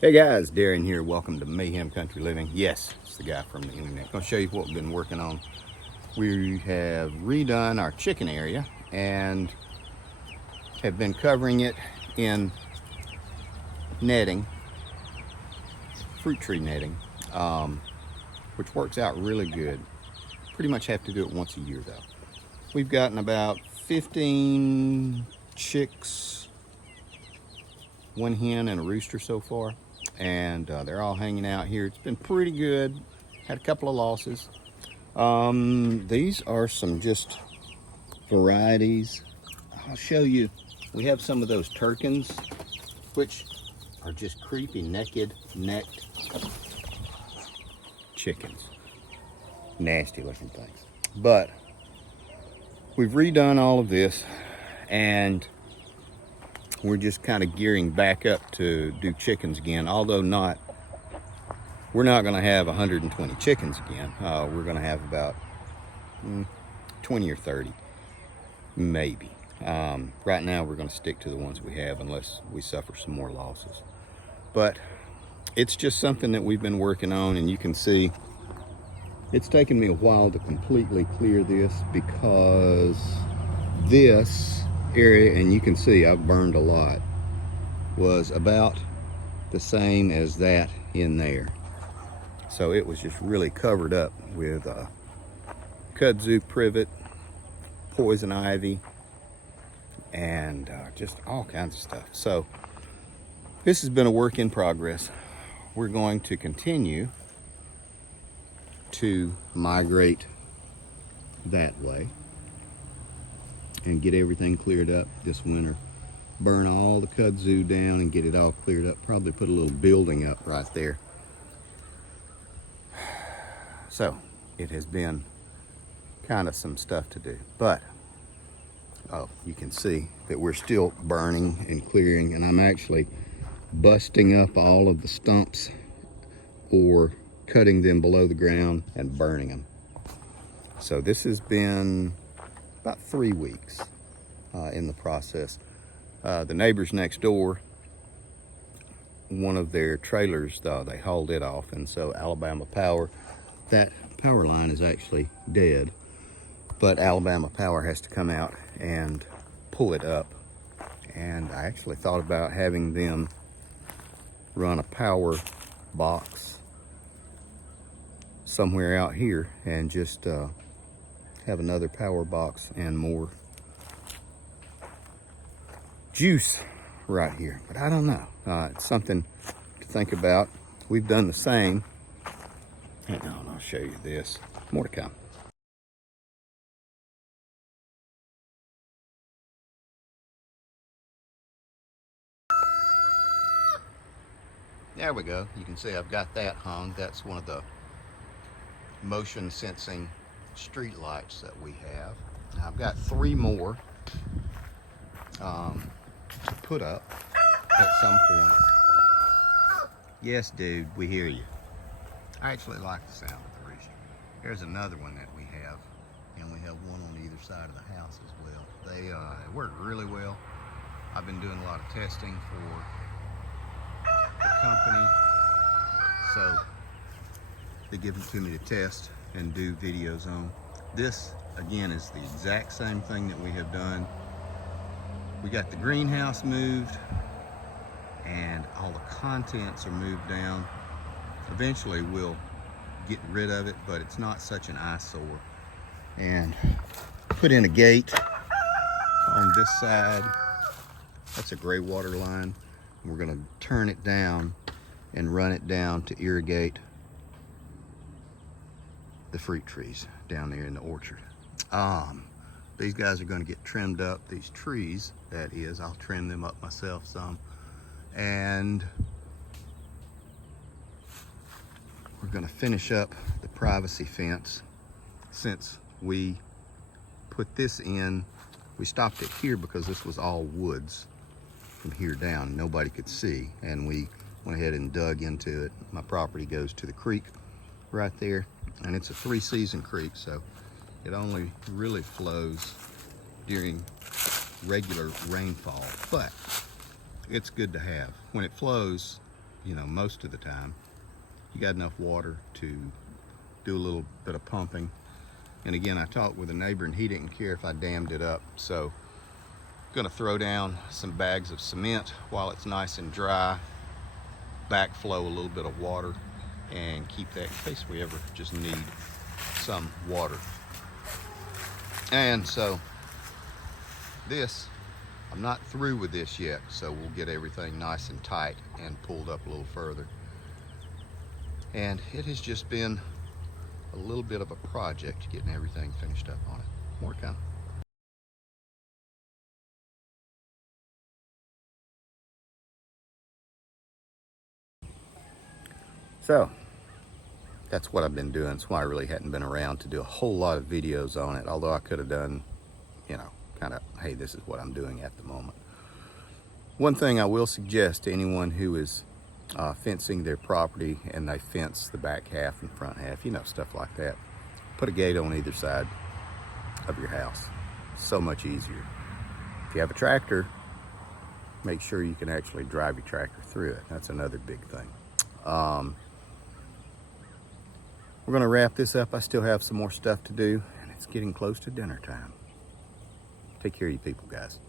Hey guys, Darren here. Welcome to Mayhem Country Living. Yes, it's the guy from the internet. I'm going to show you what we've been working on. We have redone our chicken area and have been covering it in netting, fruit tree netting, which works out really good. Pretty much have to do it once a year though. We've gotten about 15 chicks, one hen and a rooster so far. And they're all hanging out here. It's been pretty good. Had a couple of losses. These are some just varieties. I'll show you. We have some of those Turkins, which are just creepy, naked-necked chickens. Nasty looking things. But we've redone all of this, and we're just kind of gearing back up to do chickens again, although we're not going to have 120 chickens again. We're going to have about 20 or 30, maybe. Right now we're going to stick to the ones we have unless we suffer some more losses. But it's just something that we've been working on, and you can see it's taken me a while to completely clear this because this area, and you can see I've burned a lot, was about the same as that in there. So it was just really covered up with kudzu privet, poison ivy, and just all kinds of stuff. So this has been a work in progress. We're going to continue to migrate that way and get everything cleared up this winter. Burn all the kudzu down and get it all cleared up. Probably put a little building up right there. So it has been kind of some stuff to do, but you can see that we're still burning and clearing, and I'm actually busting up all of the stumps or cutting them below the ground and burning them. So this has been about 3 weeks in the process. The neighbors next door, one of their trailers, they hauled it off, and so Alabama Power, that power line is actually dead, but Alabama Power has to come out and pull it up. And I actually thought about having them run a power box somewhere out here and just have another power box and more juice right here, but I don't know. It's something to think about. We've done the same. Hang on, I'll show you this. More to come. There we go. You can see I've got that hung. That's one of the motion sensing street lights that we have. Now I've got 3 more to put up at some point. Yes, dude, we hear you. I actually like the sound of the rooster. There's another one that we have, and we have one on either side of the house as well. They work really well. I've been doing a lot of testing for the company, so they give them to me to test and do videos on. This, again, is the exact same thing that we have done. We got the greenhouse moved, and all the contents are moved down. Eventually we'll get rid of it, but it's not such an eyesore. And put in a gate on this side. That's a gray water line. We're going to turn it down and run it down to irrigate the fruit trees down there in the orchard. These guys are going to get trimmed up. These trees, that is, I'll trim them up myself some. And we're going to finish up the privacy fence. Since we put this in, we stopped it here because this was all woods from here down. Nobody could see, and we went ahead and dug into it. My property goes to the creek right there, and it's a 3-season creek, so it only really flows during regular rainfall, but it's good to have. When it flows, you know, most of the time. You got enough water to do a little bit of pumping. And again, I talked with a neighbor and he didn't care if I dammed it up. So I'm gonna throw down some bags of cement while it's nice and dry, backflow a little bit of water, and keep that in case we ever just need some water. And so this, I'm not through with this yet, so we'll get everything nice and tight and pulled up a little further. And it has just been a little bit of a project getting everything finished up on it. More coming. So that's what I've been doing. That's why I really hadn't been around to do a whole lot of videos on it, although I could have done, you know, kind of, hey, this is what I'm doing at the moment. One thing I will suggest to anyone who is fencing their property and they fence the back half and front half, you know, stuff like that, put a gate on either side of your house. So much easier. If you have a tractor, make sure you can actually drive your tractor through it. That's another big thing. We're going to wrap this up. I still have some more stuff to do, and it's getting close to dinner time. Take care of you people, guys.